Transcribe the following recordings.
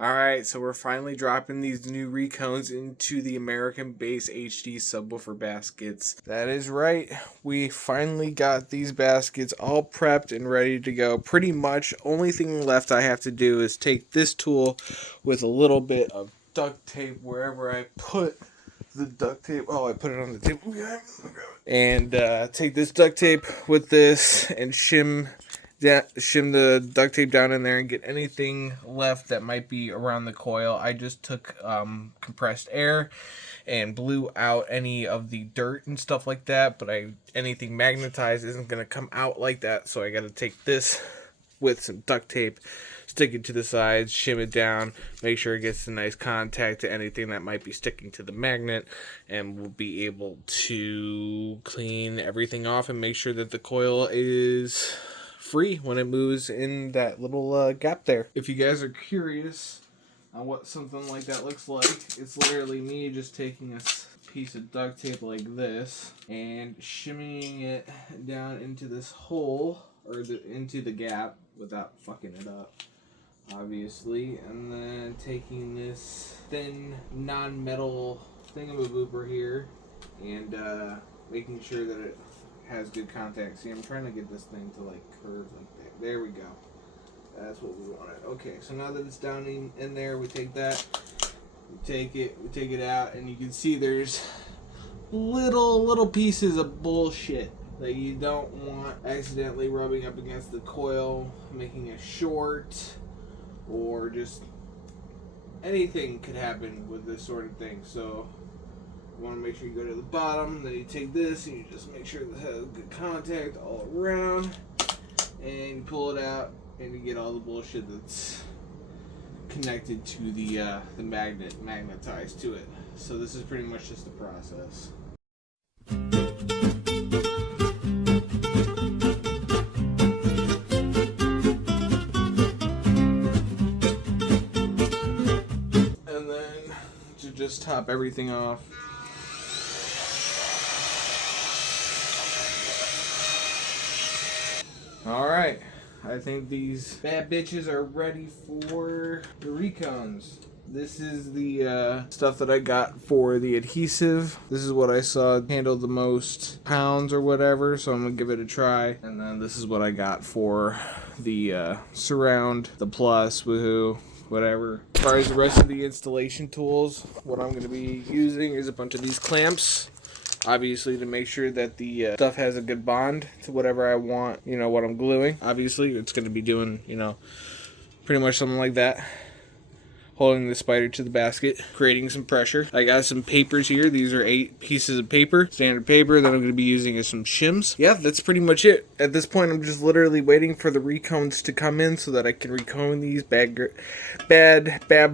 Alright, so we're finally dropping these new Recones into the American Base HD subwoofer baskets. That is right, we finally got these baskets all prepped and ready to go. Pretty much, only thing left I have to do is take this tool with a little bit of duct tape wherever I put the duct tape. Oh, I put it on the table. And take this duct tape with this and shim the duct tape down in there and get anything left that might be around the coil. I just took compressed air and blew out any of the dirt and stuff like that, but anything magnetized isn't going to come out like that, so I got to take this with some duct tape, stick it to the sides, shim it down, make sure it gets a nice contact to anything that might be sticking to the magnet, and we'll be able to clean everything off and make sure that the coil is free when it moves in that little gap there. If you guys are curious on what something like that looks like, it's literally me just taking a piece of duct tape like this and shimmying it down into this hole, or into the gap without fucking it up, obviously, and then taking this thin non-metal thingamabooper here and making sure that it has good contact. See, I'm trying to get this thing to like curve like that. There we go. That's what we wanted. Okay, so now that it's down in there, we take that, we take it out, and you can see there's little pieces of bullshit that you don't want accidentally rubbing up against the coil, making it short, or just anything could happen with this sort of thing. So you want to make sure you go to the bottom, then you take this and you just make sure this has good contact all around, and you pull it out and you get all the bullshit that's connected to the magnet magnetized to it. So this is pretty much just the process. And then to just top everything off, alright, I think these bad bitches are ready for the Recones. This is the stuff that I got for the adhesive. This is what I saw handled the most pounds or whatever, so I'm going to give it a try. And then this is what I got for the surround, the plus, woohoo, whatever. As far as the rest of the installation tools, what I'm going to be using is a bunch of these clamps. Obviously, to make sure that the stuff has a good bond to whatever I want, what I'm gluing. Obviously, it's going to be doing, pretty much something like that. Holding the spider to the basket, creating some pressure. I got some papers here. These are 8 pieces of paper, standard paper, that I'm going to be using as some shims. Yeah, that's pretty much it. At this point, I'm just literally waiting for the Recones to come in so that I can recone these bad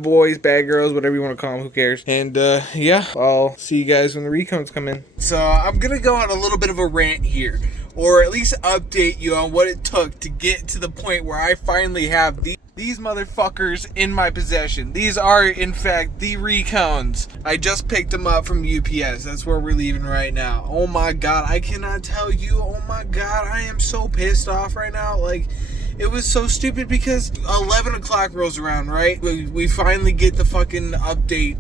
boys, bad girls, whatever you want to call them, who cares. And yeah, I'll see you guys when the Recones come in. So I'm going to go on a little bit of a rant here, or at least update you on what it took to get to the point where I finally have these motherfuckers in my possession. These are, in fact, the Recones. I just picked them up from UPS. That's where we're leaving right now. Oh my god, I cannot tell you. Oh my god, I am so pissed off right now. Like, it was so stupid because 11 o'clock rolls around, right? We finally get the fucking update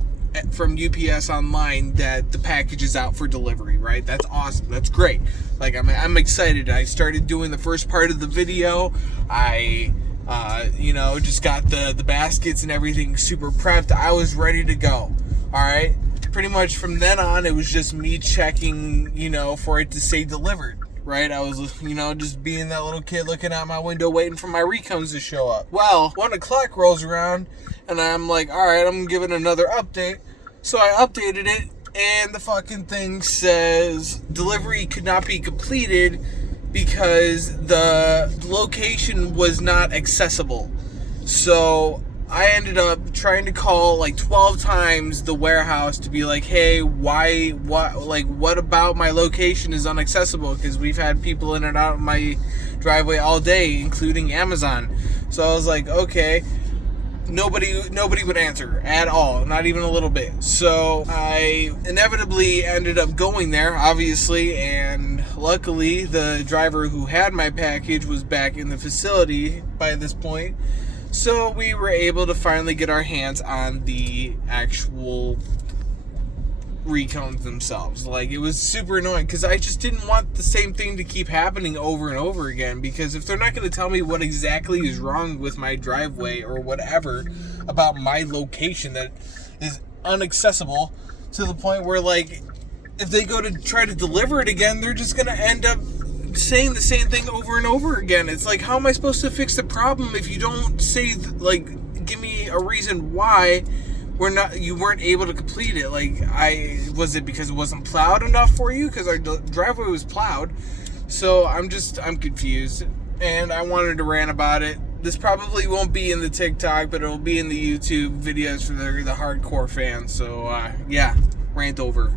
from UPS online that the package is out for delivery, right? That's awesome. That's great. Like, I'm excited. I started doing the first part of the video. I just got the baskets and everything super prepped. I was ready to go. Alright? Pretty much from then on, it was just me checking, for it to say delivered. Right? I was, just being that little kid looking out my window waiting for my Recones to show up. Well, 1 o'clock rolls around, and I'm like, alright, I'm giving another update. So I updated it, and the fucking thing says delivery could not be completed because the location was not accessible. So I ended up trying to call like 12 times the warehouse to be like, hey, what about my location is inaccessible? Because we've had people in and out of my driveway all day, including Amazon. So I was like, okay. Nobody would answer at all, not even a little bit. So I inevitably ended up going there, obviously, and luckily the driver who had my package was back in the facility by this point. So we were able to finally get our hands on the actual recones themselves. Like, it was super annoying because I just didn't want the same thing to keep happening over and over again, because if they're not going to tell me what exactly is wrong with my driveway or whatever about my location that is inaccessible, to the point where, like, if they go to try to deliver it again, they're just going to end up saying the same thing over and over again. It's like, how am I supposed to fix the problem if you don't say, like, give me a reason why you weren't able to complete it? Like, was it because it wasn't plowed enough for you? Because our driveway was plowed. So I'm confused, and I wanted to rant about it. This probably won't be in the TikTok, but it'll be in the YouTube videos for the hardcore fans. So yeah, rant over.